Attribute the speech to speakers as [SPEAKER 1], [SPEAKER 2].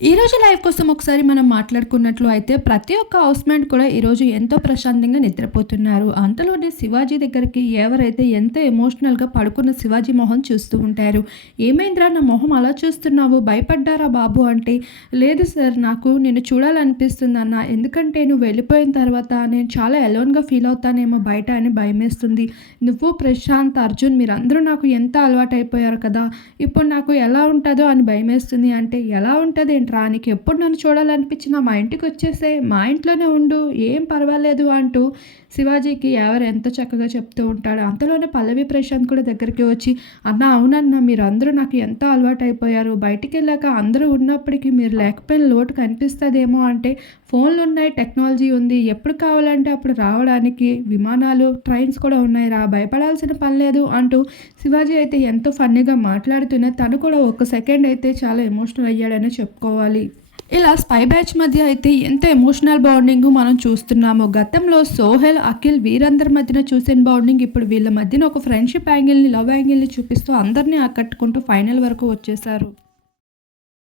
[SPEAKER 1] ఈ రోజు కోసం ఒకసారి మనం మాట్లాడుకున్నట్లు అయితే ప్రతి ఒక్క హౌస్మేట్ కూడా ఈరోజు ఎంతో ప్రశాంతంగా నిద్రపోతున్నారు. అంతలోనే శివాజీ దగ్గరికి ఎవరైతే ఎంత ఎమోషనల్గా పడుకున్న శివాజీ మొహం చూస్తూ ఉంటారు. ఏమైందిరా నా మొహం అలా చూస్తున్నావు? భయపడ్డారా బాబు అంటే లేదు సార్ నాకు నేను చూడాలనిపిస్తుంది అన్న. ఎందుకంటే నువ్వు వెళ్ళిపోయిన తర్వాత నేను చాలా ఎలోన్గా ఫీల్ అవుతానేమో బయట అని భయమేస్తుంది. నువ్వు ప్రశాంత్ అర్జున్ మీరందరూ నాకు ఎంత అలవాటు అయిపోయారు కదా. ఇప్పుడు నాకు ఎలా ఉంటుందో అని భయమేస్తుంది. అంటే ఎలా ఉంటుంది ఏంట్రా నీకు ఎప్పుడు నన్ను చూడాలనిపించినా మా ఇంటికి వచ్చేసే మా ఇంట్లోనే ఉండు ఏం పర్వాలేదు అంటూ శివాజీకి ఎవరు ఎంత చక్కగా చెప్తూ ఉంటాడు. అంతలోనే పల్లవి ప్రశాంత్ కూడా దగ్గరికి వచ్చి అన్న అవునన్న మీరు అందరూ నాకు ఎంతో అలవాటు అయిపోయారు బయటికి వెళ్ళాక అందరూ ఉన్నప్పటికీ మీరు లేకపోయిన లోటు కనిపిస్తుందేమో అంటే ఫోన్లు ఉన్నాయి టెక్నాలజీ ఉంది. ఎప్పుడు కావాలంటే అప్పుడు రావడానికి విమానాలు ట్రైన్స్ కూడా ఉన్నాయి రా. భయపడాల్సిన పని లేదు అంటూ శివాజీ అయితే ఎంతో ఫన్నీగా మాట్లాడుతూనే తను కూడా ఒక సెకండ్ అయితే చాలా ఎమోషనల్ అయ్యాడని చెప్పుకోవాలి. ఇలా స్పై బ్యాచ్ మధ్య అయితే ఎంత ఎమోషనల్ బాండింగ్ మనం చూస్తున్నాము. గతంలో సోహెల్ అఖిల్ వీరందరి మధ్యన చూసిన బాండింగ్ ఇప్పుడు వీళ్ళ మధ్యన ఒక ఫ్రెండ్షిప్ యాంగిల్ని లవ్ యాంగిల్ని చూపిస్తూ అందరినీ ఆకట్టుకుంటూ ఫైనల్ వరకు వచ్చేసారు